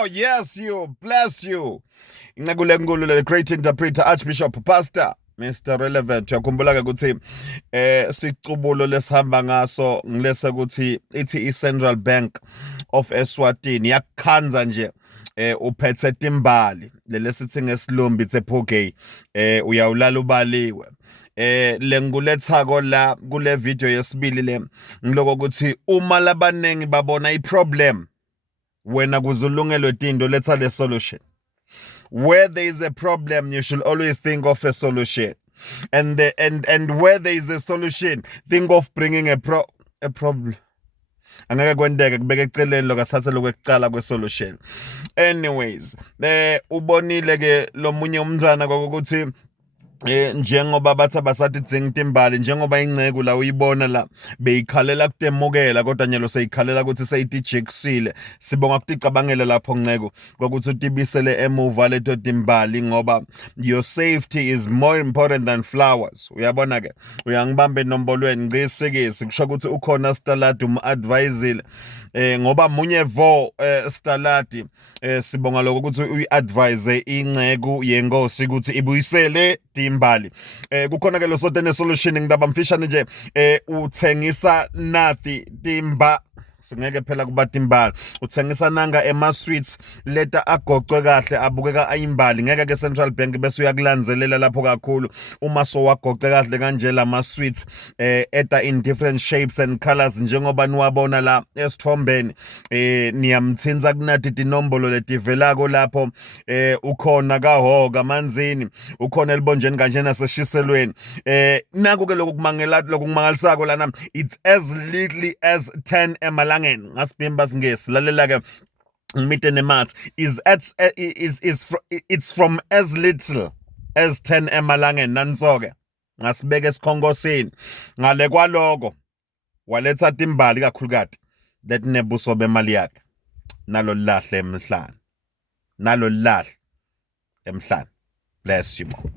Oh, yes, you. Bless you. Ngakule nkulu le great interpreter Archbishop Pastor Mr Relevant. Uyakhumbula ke ukuthi sicubulo lesihamba ngaso ngilese ukuthi ithi iCentral Bank of Eswatini yakukhanza nje uphethe timbali lesithi ngesilumbi tsephogey uyawulala ubaliwe. Lengulethako la kule video yesibili le ngiloko ukuthi uma labanengi babona iproblem wena kuzulungelwe tinto letha le solution. Where there is a problem, you should always think of a solution. And where there is a solution, think of bringing a problem. Angeke kwendeke kubeka eceleni lokasathe lokwekucala kwe-solution. Anyways, ubonile ke lo munye umntwana kokuthi njengoba bathi abasathi dzinga timbali njengoba ingceku la uyibona la beyikhalela kutemukela kodwa nyelo seyikhalela ukuthi seyitijekisile. Sibonga kuticabangela lapho ngceku ukuthi utibisele emuva leto timbali ngoba your safety is more important than flowers. Uyabona ke uyangibambe nombolweni ngisikisi kusho ukuthi ukhona Starlad advisile ngoba munye vo Starlad sibonga lokho ukuthi uyi-advise ingceku yenkosi ukuthi ibuyisele timbali. Kukhona ke lo sote solution ngidaba mfishane nje uthengisa nathi timba singeke phela kuba timbali uthengisa nanga ema-sweets leta agocwe kahle abukeka ayimbali ngeke ke Central Bank bese uyakulandzelela lapho kakhulu uma so wagoce kahle kanje lama-sweets eta in different shapes and colors njengoba niwabona la esithombeni niyamthinza kunathi tinombolo letivelako lapho ukhona kahoka manzini ukhona elibonjeni kanje naseshiselweni naku ke lokumangalisako lana it's as little as 10 emalangeni ngasibhimba singesi lalela ke ngimite nemath it's from as little as 10 emalangeni nansoke ngasibeke esikhongosini ngale kwaloko waletha timbali kakhulukati let nebuso bemali yakhe nalo lahle emhlanje bless you more.